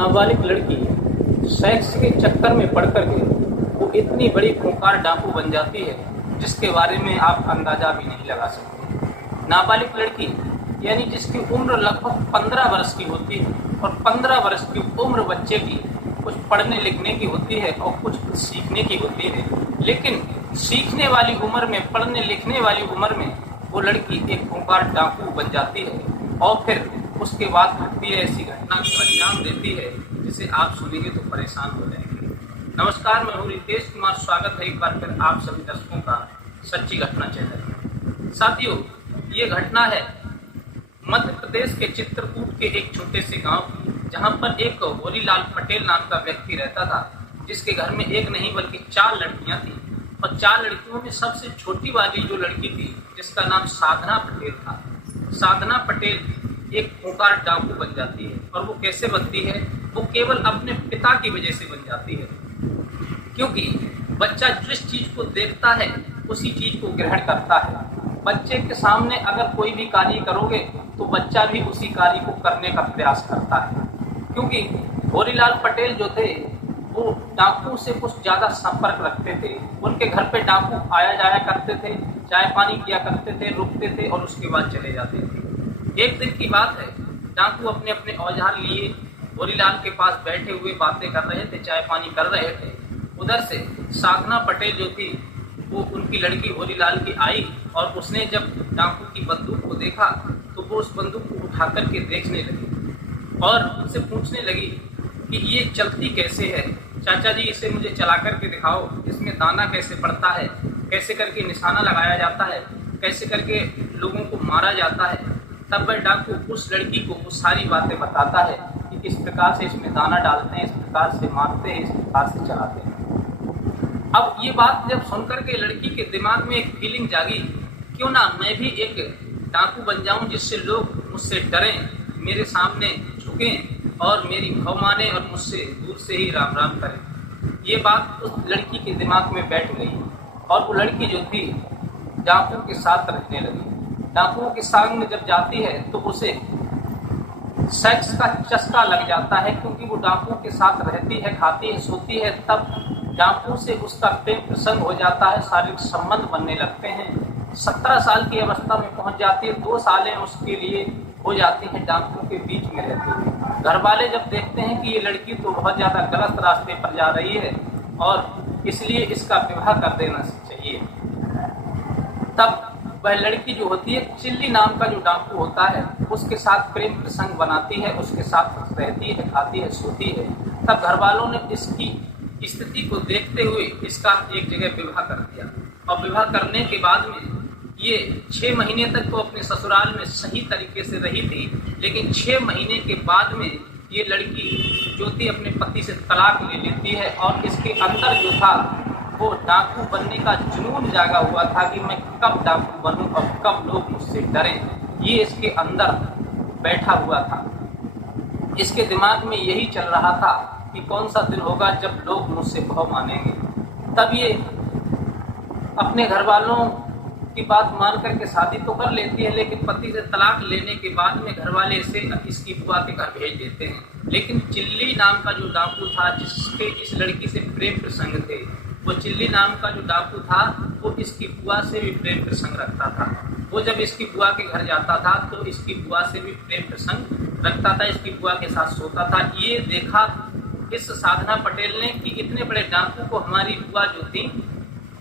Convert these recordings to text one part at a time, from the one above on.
नाबालिग लड़की सेक्स के चक्कर में पड़कर के वो इतनी बड़ी खूंखार डाकू बन जाती है जिसके बारे में आप अंदाजा भी नहीं लगा सकते। नाबालिग लड़की यानी जिसकी उम्र लगभग 15 वर्ष की होती है और 15 वर्ष की उम्र बच्चे की कुछ पढ़ने लिखने की होती है और कुछ सीखने की होती है, लेकिन सीखने वाली उम्र में, पढ़ने लिखने वाली उम्र में वो लड़की एक खूंखार डाकू बन जाती है और फिर उसके बाद घटती है ऐसी घटना को अंजाम देती है जिसे आप सुनेंगे तो परेशान हो जाएंगे। नमस्कार, मैं हूँ रितेश कुमार। स्वागत है एक बार फिर आप सभी दर्शकों का सच्ची घटना चैनल में। साथियों, ये घटना है मध्य प्रदेश के चित्रकूट के एक छोटे से गांव की, जहां पर एक होरीलाल पटेल नाम का व्यक्ति रहता था, जिसके घर में एक नहीं बल्कि 4 लड़कियां थी और 4 लड़कियों में सबसे छोटी वाली जो लड़की थी जिसका नाम साधना पटेल था। साधना पटेल एक खूंखार डाकू बन जाती है और वो कैसे बनती है? वो केवल अपने पिता की वजह से बन जाती है, क्योंकि बच्चा जिस चीज को देखता है उसी चीज को ग्रहण करता है। बच्चे के सामने अगर कोई भी कार्य करोगे तो बच्चा भी उसी कार्य को करने का प्रयास करता है, क्योंकि होरीलाल पटेल जो थे वो डाकू से कुछ ज्यादा संपर्क रखते थे। उनके घर पे डाकू आया जाया करते थे, चाय पानी किया करते थे, रुकते थे और उसके बाद चले जाते थे। एक दिन की बात है, डाकू अपने अपने औजार लिए होरीलाल के पास बैठे हुए बातें कर रहे थे, चाय पानी कर रहे थे। उधर से साधना पटेल जो थी वो उनकी लड़की होरीलाल की आई और उसने जब डाकू की बंदूक को देखा तो वो उस बंदूक को उठा करके देखने लगी और उनसे पूछने लगी कि ये चलती कैसे है चाचा जी, इसे मुझे चला करके दिखाओ, इसमें दाना कैसे पड़ता है, कैसे करके निशाना लगाया जाता है, कैसे करके लोगों को मारा जाता है। तब वह डाकू उस लड़की को वो सारी बातें बताता है कि इस प्रकार से इसमें दाना डालते हैं, इस प्रकार से मारते हैं, इस प्रकार से चलाते हैं। अब ये बात जब सुनकर के लड़की के दिमाग में एक फीलिंग जागी, क्यों ना मैं भी एक डाकू बन जाऊं जिससे लोग मुझसे डरें, मेरे सामने झुकें और मेरी भाव माने और मुझसे दूर से ही राम राम करें। ये बात उस लड़की के दिमाग में बैठ गई और वो लड़की जो थी डाकू के साथ रहने लगी। डाकुओं के संग में जब जाती है तो उसे सेक्स का चस्का लग जाता है, क्योंकि वो डाकुओं के साथ रहती है, खाती है, सोती है। तब डाकू से उसका प्रेम प्रसंग हो जाता है, शारीरिक संबंध बनने लगते हैं। 17 साल की अवस्था में पहुंच जाती है, 2 सालें उसके लिए हो जाती हैं डाकुओं के बीच में रहते हुए। घर वाले जब देखते हैं कि ये लड़की तो बहुत ज्यादा गलत रास्ते पर जा रही है और इसलिए इसका विवाह कर देना चाहिए, तब वह लड़की जो होती है चिल्ली नाम का जो डाकू होता है उसके साथ प्रेम प्रसंग बनाती है, उसके साथ रहती है, खाती है, सोती है। तब घर वालों ने इसकी स्थिति को देखते हुए इसका एक जगह विवाह कर दिया और विवाह करने के बाद में ये 6 महीने तक तो अपने ससुराल में सही तरीके से रही थी, लेकिन 6 महीने के बाद में ये लड़की जो थी अपने पति से तलाक ले लेती है और इसके अंदर जो था वो डाकू बनने का जुनून जागा हुआ था कि मैं कब डाकू बनूं और कब लोग मुझसे डरें। ये इसके अंदर बैठा हुआ था। इसके दिमाग में यही चल रहा था कि कौन सा दिन होगा जब लोग मुझसे भाव मानेंगे। तब ये अपने घर वालों की बात मान करके शादी तो कर लेती है, लेकिन पति से तलाक लेने के बाद में घर वाले इसे इसकी बुआ के घर भेज देते हैं। लेकिन चिल्ली नाम का जो डाकू था जिसके इस लड़की से प्रेम प्रसंग थे, वो चिल्ली नाम का जो डाकू था वो इसकी बुआ से भी प्रेम प्रसंग रखता था। वो जब इसकी बुआ के घर जाता था तो इसकी बुआ से भी प्रेम प्रसंग रखता था, इसकी बुआ के साथ सोता था। ये देखा इस साधना पटेल ने कि इतने बड़े डाकू को हमारी बुआ जो थी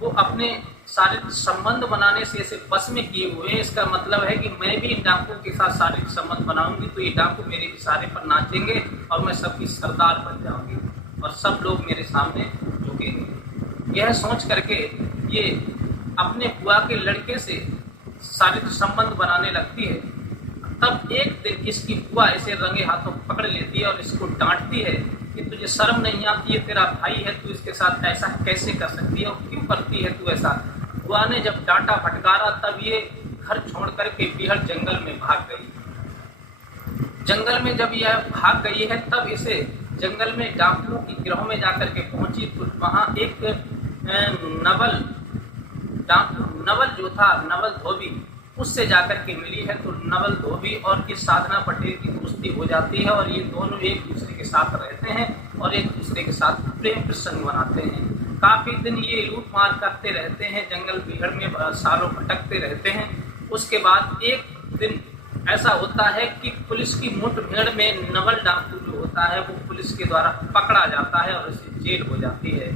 वो अपने शारीरिक संबंध बनाने से इसे बस में किए हुए हैं। इसका मतलब है कि मैं भी इन डाकुओं के साथ शारीरिक संबंध बनाऊंगी तो ये डाकू मेरे इशारे पर नाचेंगे और मैं सबकी सरदार बन जाऊंगी और सब लोग मेरे सामने झुकेंगे। यह सोच करके ये अपने बुआ के लड़के से शारीरिक संबंध बनाने लगती है। तब एक दिन इसकी बुआ इसे रंगे हाथों पकड़ लेती है और इसको डांटती है कि तुझे शर्म नहीं आती है, तेरा भाई है, तू इसके साथ ऐसा कैसे कर सकती है और क्यों करती है तू ऐसा। बुआ ने जब डांटा फटकारा तब ये घर छोड़ करके बिहड़ जंगल में भाग गई। जंगल में जब यह भाग गई है तब इसे जंगल में डाकुओं की गिरोह में जाकर के पहुंची तो वहां एक नवल जो था, नवल धोबी, उससे जाकर के मिली है। तो नवल धोबी और इस साधना पटेल की दोस्ती हो जाती है और ये दोनों एक दूसरे के साथ रहते हैं और एक दूसरे के साथ प्रेम प्रसंग बनाते हैं। काफी दिन ये लूट मार करते रहते हैं, जंगल भीड़ में सालों भटकते रहते हैं। उसके बाद एक दिन ऐसा होता है कि पुलिस की मुठभेड़ में नवल डाकू जो होता है वो पुलिस के द्वारा पकड़ा जाता है और उसे जेल हो जाती है।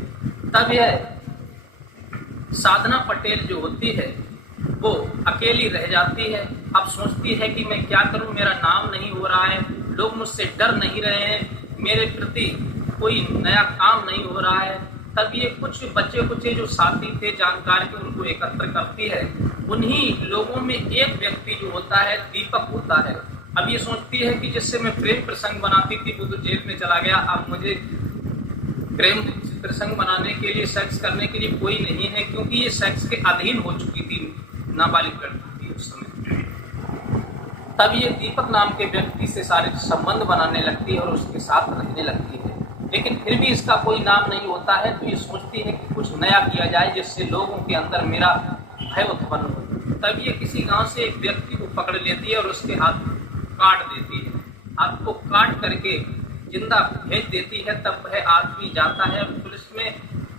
तब यह साधना पटेल जो होती है वो अकेली रह जाती है। अब सोचती है कि मैं क्या करूं, मेरा नाम नहीं हो रहा है, लोग मुझसे डर नहीं रहे हैं, मेरे प्रति कोई नया काम नहीं हो रहा है। तब ये कुछ बच्चे कुचे जो साथी थे जानकार के उनको एकत्र करती है। उन्हीं लोगों में एक व्यक्ति जो होता है दीपक होता है। अब ये सोचती है कि जिससे मैं प्रेम प्रसंग बनाती थी वो तो जेल में चला गया, अब मुझे प्रेम प्रसंग बनाने के लिए, सेक्स करने के लिए कोई नहीं है, क्योंकि ये सेक्स के अधीन हो चुकी थी, नाबालिग लड़की थी उस समय। तब ये दीपक नाम के व्यक्ति से सारे संबंध बनाने लगती है और उसके साथ रहने लगती है। लेकिन फिर भी इसका कोई नाम नहीं होता है, तो ये सोचती है कि कुछ नया किया जाए जिससे लोगों के अंदर मेरा भय उत्पन्न हो। तब ये किसी गांव से एक व्यक्ति को पकड़ लेती है और उसके हाथ काट देती है। हाथ को काट करके जिंदा भेज देती है। तब वह आदमी जाता है पुलिस में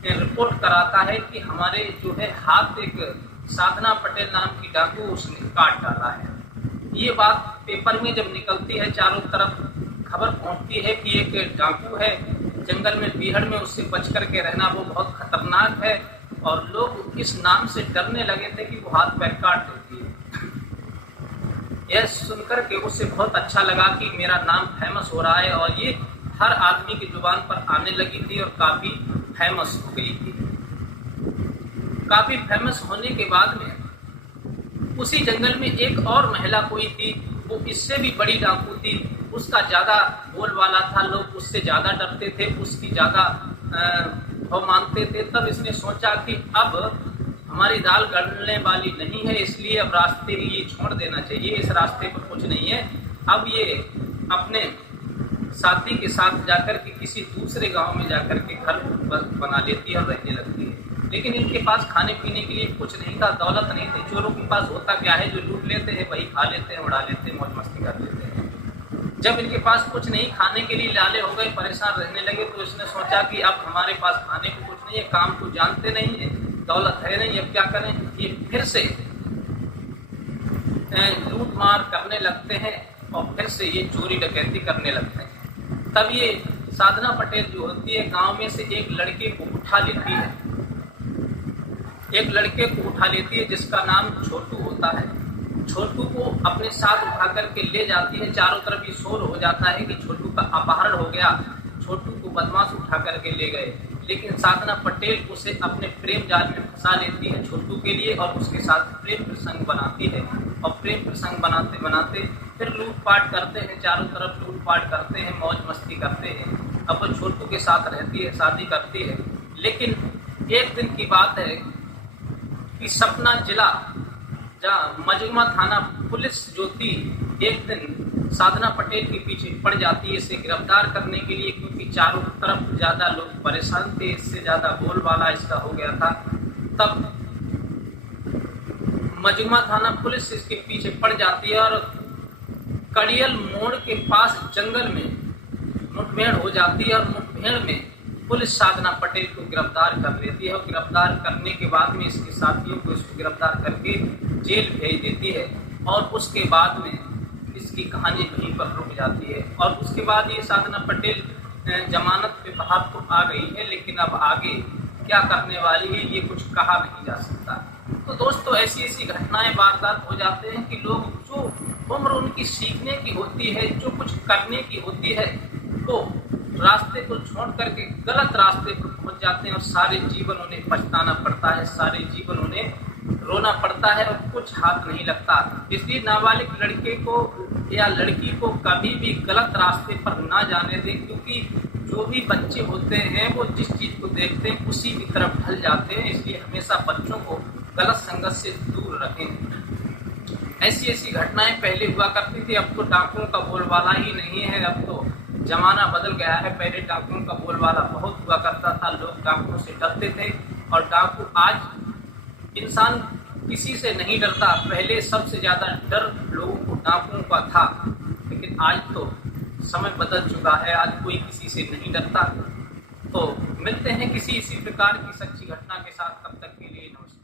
रिपोर्ट कराता है कि हमारे जो है हाथ एक साधना पटेल नाम की डाकू उसने काट डाला है। ये बात पेपर में जब निकलती है चारों तरफ खबर पहुंचती है कि एक डाकू है जंगल में बीहड़ में, उससे बच करके रहना वो बहुत खतरनाक है और लोग इस नाम से डरने लगे थे कि वो हाथ पैर काट देती है। यह सुनकर के उसे बहुत अच्छा लगा कि मेरा नाम फेमस हो रहा है और ये हर आदमी की जुबान पर आने लगी थी और काफी फेमस हो गई थी। काफी फेमस होने के बाद में उसी जंगल में एक और महिला कोई थी, वो इससे भी बड़ी डाकू थी, उसका ज्यादा बोलबाला था, लोग उससे ज्यादा डरते थे, उसकी ज्यादा मानते थे। तब इसने सोचा कि अब हमारी दाल गलने वाली नहीं है, इसलिए अब रास्ते ये छोड़ देना चाहिए, इस रास्ते पर कुछ नहीं है। अब ये अपने साथी के साथ जाकर के किसी दूसरे गांव में जाकर के घर बना लेती है और रहने लगती है। लेकिन इनके पास खाने पीने के लिए कुछ नहीं था, दौलत नहीं थी। चोरों के पास होता क्या है, जो लूट लेते हैं वही खा लेते हैं, उड़ा लेते हैं, मौज मस्ती कर लेते हैं। जब इनके पास कुछ नहीं, खाने के लिए लाले हो गए, परेशान रहने लगे, तो इसने सोचा कि अब हमारे पास खाने को कुछ नहीं है, काम को जानते नहीं है, दौलत है नहीं, अब क्या करें। ये फिर से लूट मार करने लगते हैं और फिर से ये चोरी डकैती करने लगते हैं। तब ये साधना पटेल जो होती है गांव में से एक लड़के को उठा लेती है, एक लड़के को उठा लेती है जिसका नाम छोटू होता है। छोटू को अपने साथ उठा करके ले जाती है। चारों तरफ ये शोर हो जाता है कि छोटू का अपहरण हो गया, छोटू को बदमाश उठा करके ले गए। लेकिन साधना पटेल उसे अपने प्रेम जाल में फंसा लेती है छोटू के लिए और उसके साथ प्रेम प्रसंग बनाती है। और प्रेम प्रसंग बनाते बनाते फिर लूटपाट करते हैं, चारों तरफ लूटपाट करते हैं, मौज मस्ती करते हैं। अब वो छोटू के साथ रहती है, शादी करती है। लेकिन एक दिन की बात है कि सपना जिला जहाँ मजमा थाना पुलिस जो थी एक दिन साधना पटेल के पीछे पड़ जाती है इसे गिरफ्तार करने के लिए, क्योंकि चारों तरफ ज्यादा लोग परेशान थे, इससे ज्यादा बोलबाला इसका हो गया था। तब मजमा थाना पुलिस इसके पीछे पड़ जाती है और कड़ियल मोड़ के पास जंगल में मुठभेड़ हो जाती है और मुठभेड़ में पुलिस साधना पटेल को गिरफ्तार कर लेती है और गिरफ्तार करने के बाद में इसके साथियों को इसको गिरफ्तार करके जेल भेज देती है। और उसके बाद में इसकी कहानी वहीं पर रुक जाती है और उसके बाद ये साधना पटेल जमानत पे बाहर तो आ गई है, लेकिन अब आगे क्या करने वाली है ये कुछ कहा नहीं जा सकता। तो दोस्तों ऐसी ऐसी घटनाएं वारदात हो जाते हैं कि लोग जो उम्र उनकी सीखने की होती है, जो कुछ करने की होती है, तो रास्ते को छोड़ करके गलत रास्ते पर पहुंच जाते हैं और सारे जीवन उन्हें पछताना पड़ता है, सारे जीवन उन्हें रोना पड़ता है और कुछ हाथ नहीं लगता। इसलिए नाबालिग लड़के को या लड़की को कभी भी गलत रास्ते पर ना जाने दें, क्योंकि जो भी बच्चे होते हैं वो जिस चीज को देखते हैं उसी की तरफ ढल जाते हैं। इसलिए हमेशा बच्चों को गलत संगत से दूर रखें। ऐसी ऐसी घटनाएं पहले हुआ करती थी, अब तो डाकुओं का बोलबाला ही नहीं है। अब तो जमाना बदल गया है। पहले डाकुओं का बोलबाला बहुत हुआ करता था, लोग डाकुओं से डरते थे और डाकू आज इंसान किसी से नहीं डरता। पहले सबसे ज़्यादा डर लोगों को डाकुओं का था, लेकिन आज तो समय बदल चुका है, आज कोई किसी से नहीं डरता। तो मिलते हैं किसी इसी प्रकार की सच्ची घटना के साथ, तब तक के लिए नमस्कार।